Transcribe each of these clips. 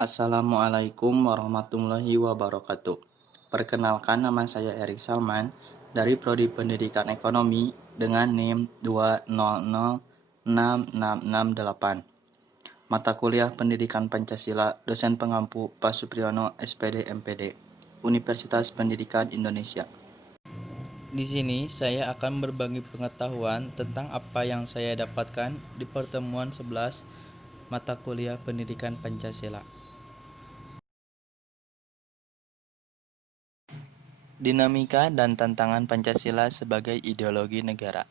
Assalamualaikum warahmatullahi wabarakatuh. Perkenalkan, nama saya Erik Salman dari Prodi Pendidikan Ekonomi dengan NIM 2006668. Mata kuliah Pendidikan Pancasila, dosen pengampu Pak Supriyono, SPD MPD, Universitas Pendidikan Indonesia. Di sini saya akan berbagi pengetahuan tentang apa yang saya dapatkan di pertemuan 11 mata kuliah Pendidikan Pancasila. Dinamika dan tantangan Pancasila sebagai ideologi negara.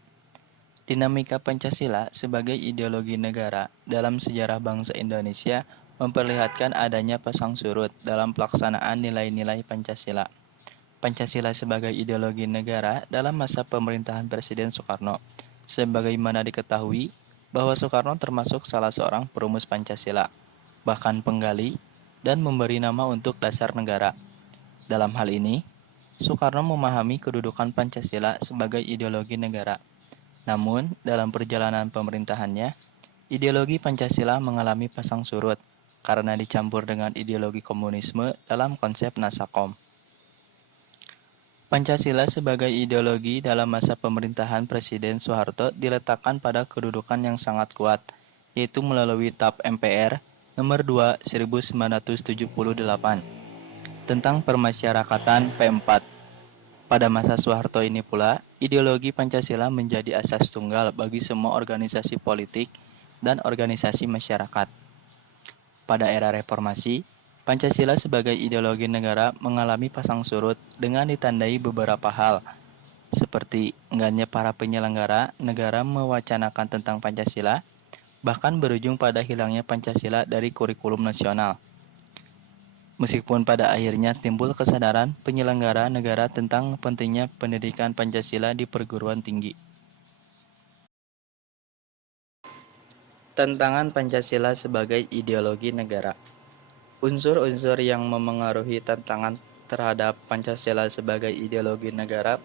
Dinamika Pancasila sebagai ideologi negara dalam sejarah bangsa Indonesia memperlihatkan adanya pasang surut dalam pelaksanaan nilai-nilai Pancasila. Pancasila sebagai ideologi negara dalam masa pemerintahan Presiden Soekarno. Sebagaimana diketahui bahwa Soekarno termasuk salah seorang perumus Pancasila, bahkan penggali dan memberi nama untuk dasar negara. Dalam hal ini, Soekarno memahami kedudukan Pancasila sebagai ideologi negara. Namun, dalam perjalanan pemerintahannya, ideologi Pancasila mengalami pasang surut karena dicampur dengan ideologi komunisme dalam konsep Nasakom. Pancasila sebagai ideologi dalam masa pemerintahan Presiden Soeharto diletakkan pada kedudukan yang sangat kuat, yaitu melalui TAP MPR nomor 2 1978 tentang permasyarakatan P4. Pada masa Soeharto ini pula, ideologi Pancasila menjadi asas tunggal bagi semua organisasi politik dan organisasi masyarakat. Pada era reformasi, Pancasila sebagai ideologi negara mengalami pasang surut dengan ditandai beberapa hal, seperti enggannya para penyelenggara negara mewacanakan tentang Pancasila, bahkan berujung pada hilangnya Pancasila dari kurikulum nasional. Meskipun pada akhirnya timbul kesadaran penyelenggara negara tentang pentingnya pendidikan Pancasila di perguruan tinggi. Tantangan Pancasila sebagai ideologi negara. Unsur-unsur yang memengaruhi tantangan terhadap Pancasila sebagai ideologi negara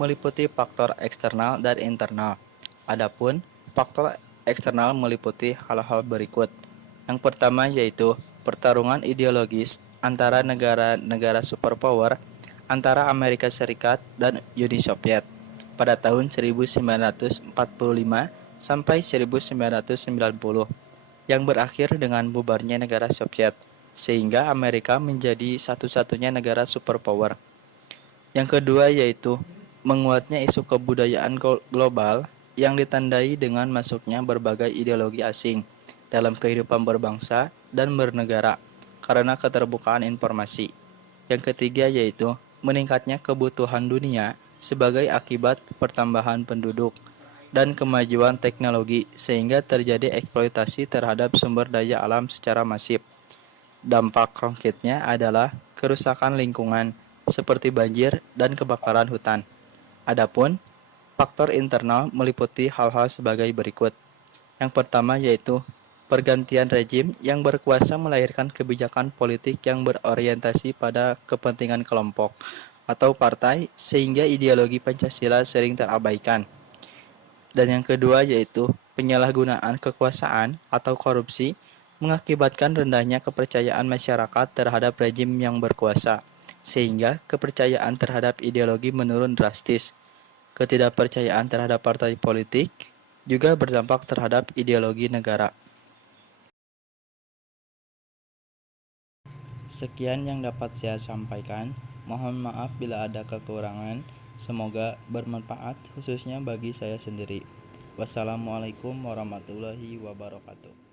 meliputi faktor eksternal dan internal. Adapun faktor eksternal meliputi hal-hal berikut. Yang pertama yaitu pertarungan ideologis antara negara-negara superpower antara Amerika Serikat dan Uni Soviet pada tahun 1945 sampai 1990 yang berakhir dengan bubarnya negara Soviet sehingga Amerika menjadi satu-satunya negara superpower. Yang kedua yaitu menguatnya isu kebudayaan global yang ditandai dengan masuknya berbagai ideologi asing dalam kehidupan berbangsa dan bernegara karena keterbukaan informasi. Yang ketiga yaitu meningkatnya kebutuhan dunia sebagai akibat pertambahan penduduk dan kemajuan teknologi sehingga terjadi eksploitasi terhadap sumber daya alam secara masif. Dampak konkretnya adalah kerusakan lingkungan seperti banjir dan kebakaran hutan. Adapun faktor internal meliputi hal-hal sebagai berikut. Yang pertama yaitu pergantian rejim yang berkuasa melahirkan kebijakan politik yang berorientasi pada kepentingan kelompok atau partai sehingga ideologi Pancasila sering terabaikan. Dan yang kedua yaitu penyalahgunaan kekuasaan atau korupsi mengakibatkan rendahnya kepercayaan masyarakat terhadap rejim yang berkuasa, sehingga kepercayaan terhadap ideologi menurun drastis. Ketidakpercayaan terhadap partai politik juga berdampak terhadap ideologi negara. Sekian yang dapat saya sampaikan. Mohon maaf bila ada kekurangan. Semoga bermanfaat khususnya bagi saya sendiri. Wassalamualaikum warahmatullahi wabarakatuh.